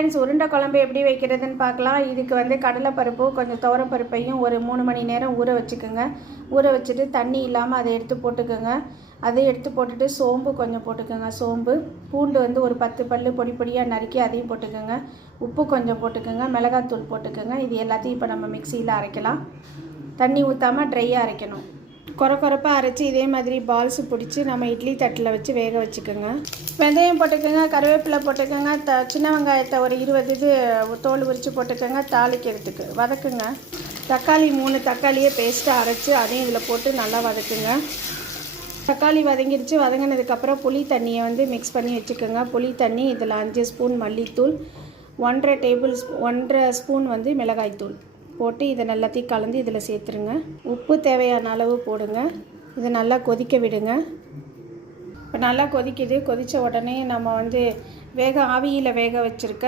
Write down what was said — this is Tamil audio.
ஃப்ரெண்ட்ஸ், உருண்டை குழம்பு எப்படி வைக்கிறதுன்னு பார்க்கலாம். இதுக்கு வந்து கடலைப்பருப்பு, கொஞ்சம் துவரப்பருப்பையும் ஒரு 3 மணி நேரம் ஊற வச்சுக்கோங்க. ஊற வச்சுட்டு தண்ணி இல்லாமல் அதை எடுத்து போட்டுக்கோங்க. அதை எடுத்து போட்டுட்டு சோம்பு கொஞ்சம் போட்டுக்கோங்க. சோம்பு, பூண்டு வந்து ஒரு 10 பல் பொடி பொடியாக நறுக்கி அதையும் போட்டுக்கோங்க. உப்பு கொஞ்சம் போட்டுக்கோங்க. மிளகாத்தூள் போட்டுக்கோங்க. இது எல்லாத்தையும் இப்போ நம்ம மிக்சியில் அரைக்கலாம். தண்ணி ஊற்றாமல் ட்ரையாக அரைக்கணும். கொரப்பாக அரைச்சி இதே மாதிரி பால்ஸ் பிடிச்சி நம்ம இட்லி தட்டில் வச்சு வேக வச்சுக்கோங்க. வெந்தயம் போட்டுக்கோங்க. கருவேப்பிலை போட்டுக்கோங்க. சின்ன வெங்காயத்தை ஒரு 20 இது தோல் உரித்து போட்டுக்கோங்க. தாளிக்கிறதுக்கு வதக்குங்க. தக்காளி 3 தக்காளியை பேஸ்ட்டாக அரைச்சி அதையும் இதில் போட்டு நல்லா வதக்குங்க. தக்காளி வதங்கிடுச்சு. வதங்கினதுக்கப்புறம் புளி தண்ணியை வந்து மிக்ஸ் பண்ணி வச்சுக்கோங்க. புளி தண்ணி, இதில் 5 ஸ்பூன் மல்லித்தூள், 1.5 ஸ்பூன் வந்து மிளகாய்த்தூள் போட்டு இதை எல்லாத்தையும் கலந்து இதில் சேர்த்துருங்க. உப்பு தேவையான அளவு போடுங்க. இதை நல்லா கொதிக்க விடுங்க. இப்போ நல்லா கொதிக்குது. கொதித்த உடனே நம்ம வந்து ஆவியில் வேக வச்சுருக்க